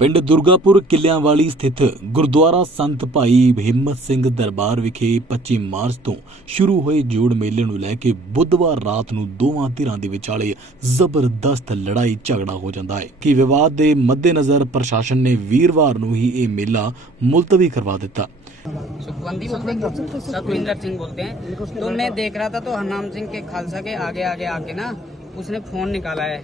ਪਿੰਡ ਦੁਰਗਾਪੁਰ ਕਿੱਲਿਆਂ ਵਾਲੀ ਸਥਿਤ ਗੁਰਦੁਆਰਾ ਸੰਤ ਭਾਈ ਹਿੰਮਤ ਸਿੰਘ ਦਰਬਾਰ ਵਿਖੇ 25 ਮਾਰਚ ਤੋਂ ਸ਼ੁਰੂ ਹੋਏ ਜੋੜ ਮੇਲੇ ਨੂੰ ਲੈ ਕੇ ਬੁੱਧਵਾਰ ਰਾਤ ਨੂੰ ਦੋਵਾਂ ਧਿਰਾਂ ਦੇ ਵਿਚਾਲੇ ਜ਼ਬਰਦਸਤ ਲੜਾਈ ਝਗੜਾ ਹੋ ਜਾਂਦਾ ਹੈ ਕਿ ਵਿਵਾਦ ਦੇ ਮੱਦੇਨਜ਼ਰ ਪ੍ਰਸ਼ਾਸਨ ਨੇ ਵੀਰਵਾਰ ਨੂੰ ਹੀ ਇਹ ਮੇਲਾ ਮੁਲਤਵੀ ਕਰਵਾ ਦਿੱਤਾ सुखबंदी बोलते हैं सतविंदर सिंह बोलते हैं तो मैं देख रहा था तो हरनाम सिंह के खालसा के आगे आगे आके ना उसने फोन निकाला है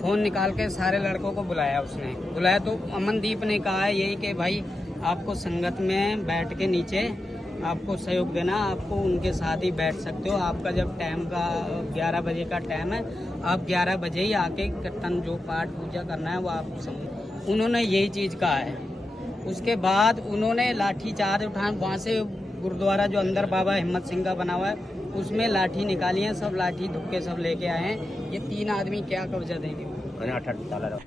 फ़ोन निकाल के सारे लड़कों को बुलाया उसने। बुलाया तो अमनदीप ने कहा है यही कि भाई, आपको संगत में बैठ के नीचे आपको सहयोग देना, आपको उनके साथ ही बैठ सकते हो। आपका जब टाइम का 11 बजे का टाइम है, आप 11 बजे ही आके कीर्तन, जो पाठ, पूजा करना है, वो आप उन्होंने यही चीज़ कहा है। उसके बाद उन्होंने लाठी चार्ज उठाए वहाँ से गुरुद्वारा जो अंदर बाबा हिम्मत सिंह का बना हुआ है उसमें लाठी निकाली है सब लाठी धुक्के सब लेके आए हैं ये तीन आदमी क्या कब्जा देंगे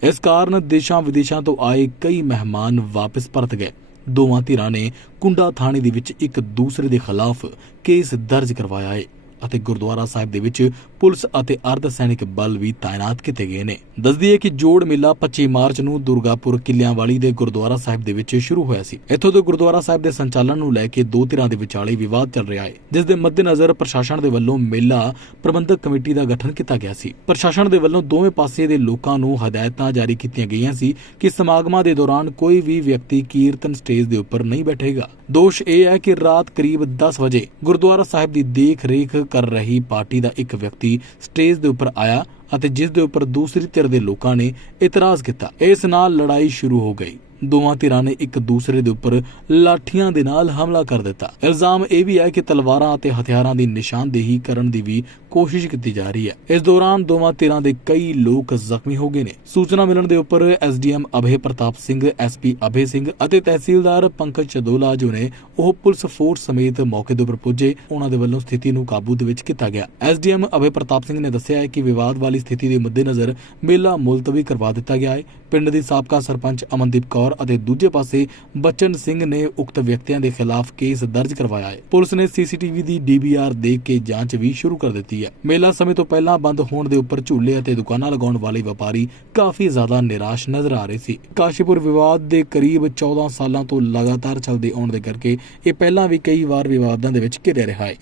ਇਸ ਕਾਰਨ ਦੇਸ਼ਾਂ ਵਿਦੇਸ਼ਾਂ ਤੋਂ ਆਏ ਕਈ ਮਹਿਮਾਨ ਵਾਪਸ ਪਰਤ ਗਏ ਦੋਵਾਂ ਧਿਰਾਂ ਨੇ ਕੁੰਡਾ ਥਾਣੇ ਦੇ ਵਿੱਚ ਇੱਕ ਦੂਸਰੇ ਦੇ ਖਿਲਾਫ ਕੇਸ ਦਰਜ ਕਰਵਾਇਆ ਹੈ ਅਤੇ ਗੁਰਦੁਆਰਾ ਸਾਹਿਬ ਦੇ ਵਿੱਚ ਪੁਲਿਸ ਅਤੇ ਅਰਧ ਸੈਨਿਕ ਬਲ ਵੀ ਤਾਇਨਾਤ ਕੀਤੇ ਗਏ ਨੇ। ਦੱਸਦੀ ਹੈ ਕਿ ਜੋੜ ਮੇਲਾ 25 ਮਾਰਚ ਨੂੰ ਦੁਰਗਾਪੁਰ ਕਿੱਲਿਆਂ ਦੇ ਗੁਰਦੁਆਰਾ ਸਾਹਿਬ ਦੇ ਵਿੱਚ ਸ਼ੁਰੂ ਹੋਇਆ ਸੀ। ਇੱਥੋਂ ਦੇ ਗੁਰਦੁਆਰਾ ਸਾਹਿਬ ਦੇ ਸੰਚਾਲਨ ਨੂੰ ਲੈ ਕੇ ਦੋ ਧਿਰਾਂ ਦੇ ਵਿਚਾਲੇ ਵਿਵਾਦ ਚੱਲ ਰਿਹਾ ਹੈ, ਜਿਸ ਦੇ ਮੱਦੇਨਜ਼ਰ ਪ੍ਰਸ਼ਾਸਨ ਦੇ ਵੱਲੋਂ ਮੇਲਾ ਪ੍ਰਬੰਧਕ ਕਮੇਟੀ ਦਾ ਗਠਨ ਕੀਤਾ ਗਿਆ ਸੀ। ਪ੍ਰਸ਼ਾਸਨ ਦੇ ਵੱਲੋਂ ਦੋਵੇਂ ਪਾਸੇ ਦੇ ਲੋਕਾਂ ਨੂੰ ਹਦਾਇਤਾਂ ਜਾਰੀ ਕੀਤੀਆਂ ਗਈਆਂ ਸੀ ਕਿ ਸਮਾਗਮਾਂ ਦੇ ਦੌਰਾਨ ਕੋਈ ਵੀ ਵਿਅਕਤੀ ਕੀਰਤਨ ਸਟੇਜ ਦੇ ਉੱਪਰ ਨਹੀਂ ਬੈਠੇਗਾ। ਦੋਸ਼ ਇਹ ਹੈ ਕਿ ਰਾਤ ਕਰੀਬ 10 ਵਜੇ ਗੁਰਦੁਆਰਾ ਸਾਹਿਬ ਦੀ ਦੇਖ ਰੇਖ ਕਰ ਰਹੀ ਪਾਰਟੀ ਦਾ ਇੱਕ ਵਿਅਕਤੀ ਸਟੇਜ ਦੇ ਉੱਪਰ ਆਇਆ ਅਤੇ ਜਿਸ ਦੇ ਉੱਪਰ ਦੂਸਰੀ ਧਿਰ ਦੇ ਲੋਕਾਂ ਨੇ ਇਤਰਾਜ਼ ਕੀਤਾ। ਇਸ ਨਾਲ ਲੜਾਈ ਸ਼ੁਰੂ ਹੋ ਗਈ। ਦੋਵਾਂ ਧਿਰਾਂ ਨੇ ਇੱਕ ਦੂਸਰੇ ਦੇ ਉੱਪਰ ਲਾਠੀਆਂ ਦੇ ਨਾਲ ਹਮਲਾ ਕਰ ਦਿੱਤਾ। ਇਲਜ਼ਾਮ ਇਹ ਵੀ ਹੈ ਕਿ ਤਲਵਾਰਾਂ ਅਤੇ ਹਥਿਆਰਾਂ ਦੀ ਨਿਸ਼ਾਨਦੇਹੀ ਕਰਨ ਦੀ ਵੀ ਕੋਸ਼ਿਸ਼ ਕੀਤੀ ਜਾ ਰਹੀ ਹੈ। ਇਸ ਦੌਰਾਨ ਦੋਵਾਂ ਧਿਰਾਂ ਦੇ ਕਈ ਲੋਕ ਜ਼ਖਮੀ ਹੋ ਗਏ ਨੇ। ਸੂਚਨਾ ਮਿਲਣ ਦੇ ਉੱਪਰ ਐਸਡੀਐਮ ਅਭੇ ਪ੍ਰਤਾਪ ਸਿੰਘ, ਐਸਪੀ ਅਭੇ ਸਿੰਘ ਅਤੇ ਤਹਿਸੀਲਦਾਰ ਪੰਕਜ ਚਦੋਲਾ ਜੋ ਨੇ, ਉਹ ਪੁਲਿਸ ਫੋਰਸ ਸਮੇਤ ਮੌਕੇ ਦੇ ਉੱਪਰ ਪੁੱਜੇ। ਉਹਨਾਂ ਦੇ ਵੱਲੋਂ ਸਥਿਤੀ ਨੂੰ ਕਾਬੂ ਦੇ ਵਿੱਚ ਕੀਤਾ ਗਿਆ। ਐਸਡੀਐਮ ਅਭੇ ਪ੍ਰਤਾਪ ਸਿੰਘ ਨੇ ਦੱਸਿਆ ਹੈ ਕਿ ਵਿਵਾਦ ਵਾਲੀ ਸਥਿਤੀ ਦੇ ਮੱਦੇਨਜ਼ਰ ਮੇਲਾ ਮੁਲਤਵੀ ਕਰਵਾ ਦਿੱਤਾ ਗਿਆ ਹੈ। ਪਿੰਡ ਦੀ ਸਾਬਕਾ ਸਰਪੰਚ ਅਮਨਦੀਪ ਕੌਰ ਅਤੇ ਦੂਜੇ ਪਾਸੇ ਬਚਨ ਸਿੰਘ ਨੇ ਉਕਤ ਵਿਅਕਤੀਆਂ ਦੇ ਖਿਲਾਫ ਕੇਸ ਦਰਜ ਕਰਵਾਇਆ ਹੈ। ਪੁਲਿਸ ਨੇ ਸੀਸੀਟੀਵੀ ਦੀ ਡੀਵੀਆਰ ਦੇਖ ਕੇ ਜਾਂਚ ਵੀ ਸ਼ੁਰੂ ਕਰ ਦਿੱਤੀ ਹੈ। ਮੇਲਾ ਸਮੇਂ ਤੋਂ ਪਹਿਲਾਂ ਬੰਦ ਹੋਣ ਦੇ ਉੱਪਰ ਝੂਲੇ ਅਤੇ ਦੁਕਾਨਾਂ ਲਗਾਉਣ ਵਾਲੇ ਵਪਾਰੀ ਕਾਫੀ ਜ਼ਿਆਦਾ ਨਿਰਾਸ਼ ਨਜ਼ਰ ਆ ਰਹੇ ਸੀ। ਕਾਸ਼ੀਪੁਰ ਵਿਵਾਦ ਦੇ ਕਰੀਬ 14 ਸਾਲਾਂ ਤੋਂ ਲਗਾਤਾਰ ਚੱਲਦੇ ਆਉਣ ਦੇ ਕਰਕੇ ਇਹ ਪਹਿਲਾਂ ਵੀ ਕਈ ਵਾਰ ਵਿਵਾਦਾਂ ਦੇ ਵਿੱਚ ਘਿਰਿਆ ਰਿਹਾ ਹੈ।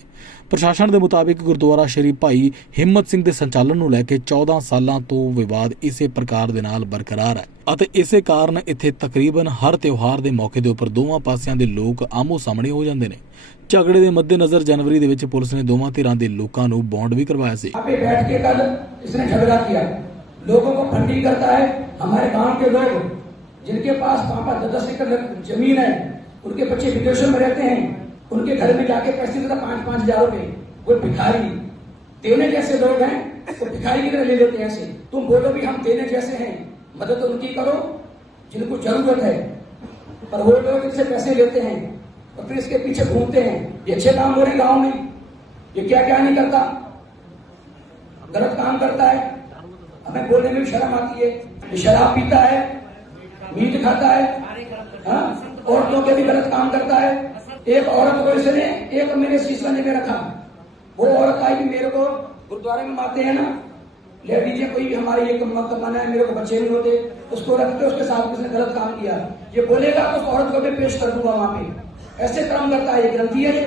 ਪ੍ਰਸ਼ਾਸਨ ਦੇ ਮੁਤਾਬਿਕ ਗੁਰਦੁਆਰਾ ਸ਼੍ਰੀ ਭਾਈ ਹਿੰਮਤ ਸਿੰਘ ਦੇ ਸੰਚਾਲਨ ਨੂੰ ਲੈ ਕੇ 14 ਸਾਲਾਂ ਤੋਂ ਵਿਵਾਦ ਇਸੇ ਪ੍ਰਕਾਰ ਦੇ ਨਾਲ ਬਰਕਰਾਰ ਹੈ ਅਤੇ ਇਸੇ ਕਾਰਨ ਇੱਥੇ ਤਕਰੀਬਨ ਹਰ ਤਿਉਹਾਰ ਦੇ ਮੌਕੇ ਦੇ ਉੱਪਰ ਦੋਵਾਂ ਪਾਸਿਆਂ ਦੇ ਲੋਕ ਆਮੋ ਸਾਹਮਣੇ ਹੋ ਜਾਂਦੇ ਨੇ। ਝਗੜੇ ਦੇ ਮੱਦੇਨਜ਼ਰ ਜਨਵਰੀ ਦੇ ਵਿੱਚ ਪੁਲਿਸ ਨੇ ਦੋਵਾਂ ਧਿਰਾਂ ਦੇ ਲੋਕਾਂ ਨੂੰ ਬੌਂਡ ਵੀ ਕਰਵਾਇਆ ਸੀ यहाँ पे बैठ के कल इसने झगड़ा किया लोगों को फंडी करता है हमारे गांव के लोग जिनके पास पाँच पाँच दस दस एकड़ जमीन है उनके बच्चे विदेशों में रहते हैं उनके घर में जाके पैसे देता पाँच पाँच हजार रुपए वो भिखारी देने जैसे लोग हैं वो भिखारी की तरह ले लेते हैं ऐसे तुम बोलो भी हम देने जैसे हैं मदद तो उनकी करो जिनको जरूरत है पर वो लोग इनसे पैसे लेते हैं और फिर इसके पीछे घूमते हैं। ये अच्छे काम हो रहे गाँव में। ये क्या क्या नहीं करता? गलत काम करता है। हमें बोलने में भी शर्म आती है। ये शराब पीता है, मीट खाता है हाँ? औरतों के भी गलत काम करता है। एक औरत को इसने एक मेरे शीशा में रखा। वो औरत आई भी मेरे को गुरुद्वारे में मारते हैं ना। ले लीजिए, कोई भी हमारी एक मत माना है, मेरे को बच्चे नहीं होते। उसको रखते, उसके साथ उसने गलत काम किया। ये बोलेगा तो उस औरत को भी पेश कर दूँगा वहाँ पे। ऐसे काम करता है ये ग्रंथी है ये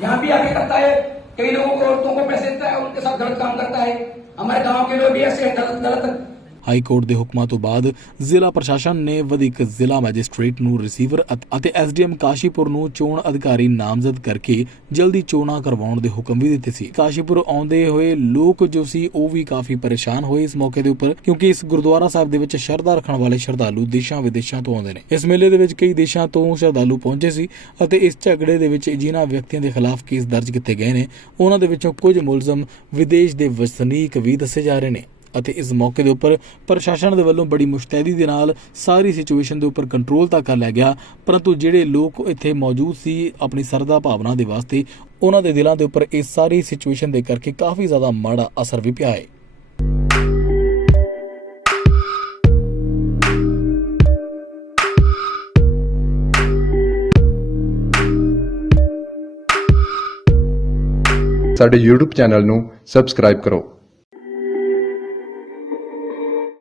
यहाँ भी आके करता है कई लोगों को औरतों को पैसे देता है उनके साथ गलत काम करता है हमारे गांव के लोग भी ऐसे हैं गलत गलत ਹਾਈ ਕੋਰਟ ਦੇ ਹੁਕਮਾਂ ਤੋਂ ਬਾਅਦ ਜ਼ਿਲ੍ਹਾ ਪ੍ਰਸ਼ਾਸਨ ਨੇ ਵਧੇਕ ਜ਼ਿਲ੍ਹਾ ਮੈਜਿਸਟ੍ਰੇਟ ਨੂੰ ਰਿਸੀਵਰ ਅਤੇ- ਐਸਡੀਐਮ ਕਾਸ਼ੀਪੁਰ ਨੂੰ ਚੋਣ ਅਧਿਕਾਰੀ ਨਾਮਜ਼ਦ ਕਰਕੇ ਜਲਦੀ ਚੋਣਾਂ ਕਰਵਾਉਣ ਦੇ ਹੁਕਮ ਵੀ ਦਿੱਤੇ ਸੀ। ਕਾਸ਼ੀਪੁਰ ਆਉਂਦੇ ਹੋਏ ਲੋਕ ਜੋ ਸੀ, ਉਹ ਵੀ ਕਾਫੀ ਪਰੇਸ਼ਾਨ ਹੋਏ ਇਸ ਮੌਕੇ ਦੇ ਉੱਪਰ, ਕਿਉਂਕਿ ਇਸ ਗੁਰਦੁਆਰਾ ਸਾਹਿਬ ਦੇ ਵਿੱਚ ਸ਼ਰਧਾ ਰੱਖਣ ਵਾਲੇ ਸ਼ਰਧਾਲੂ ਦੇਸ਼ਾਂ ਵਿਦੇਸ਼ਾਂ ਤੋਂ ਆਉਂਦੇ ਨੇ। ਇਸ ਮੇਲੇ ਦੇ ਵਿੱਚ ਕਈ ਦੇਸ਼ਾਂ ਤੋਂ ਸ਼ਰਧਾਲੂ ਪਹੁੰਚੇ ਸੀ ਅਤੇ ਇਸ ਝਗੜੇ ਦੇ ਵਿੱਚ ਜਿਨ੍ਹਾਂ ਵਿਅਕਤੀਆਂ ਦੇ ਖਿਲਾਫ ਕੇਸ ਦਰਜ ਕੀਤੇ ਗਏ ਨੇ, ਉਹਨਾਂ ਦੇ ਵਿੱਚੋਂ ਕੁਝ ਮੁਲਜ਼ਮ ਵਿਦੇਸ਼ ਦੇ ਵਸਨੀਕ ਵੀ ਦੱਸੇ ਜਾ ਰਹੇ ਨੇ। ਅਤੇ ਇਸ ਮੌਕੇ ਦੇ ਉੱਪਰ ਪ੍ਰਸ਼ਾਸਨ ਦੇ ਵੱਲੋਂ ਬੜੀ ਮੁਸ਼ਤੈਦੀ ਦੇ ਨਾਲ ਸਾਰੀ ਸਿਚੁਏਸ਼ਨ ਦੇ ਉੱਪਰ ਕੰਟਰੋਲ ਤਾਂ ਕਰ ਲਿਆ ਗਿਆ। ਪਰੰਤੂ ਜਿਹੜੇ ਲੋਕ ਇੱਥੇ ਮੌਜੂਦ ਸੀ, ਆਪਣੀ ਸਰਦਾ ਭਾਵਨਾ ਦੇ ਵਾਸਤੇ ਉਹਨਾਂ ਦੇ ਦਿਲਾਂ ਦੇ ਉੱਪਰ ਇਸ ਸਾਰੀ ਸਿਚੁਏਸ਼ਨ ਦੇ ਕਰਕੇ ਕਾਫੀ ਜ਼ਿਆਦਾ ਮਾੜਾ ਅਸਰ ਵੀ ਪਿਆ ਹੈ। ਸਾਡੇ YouTube ਚੈਨਲ ਨੂੰ ਸਬਸਕ੍ਰਾਈਬ ਕਰੋ।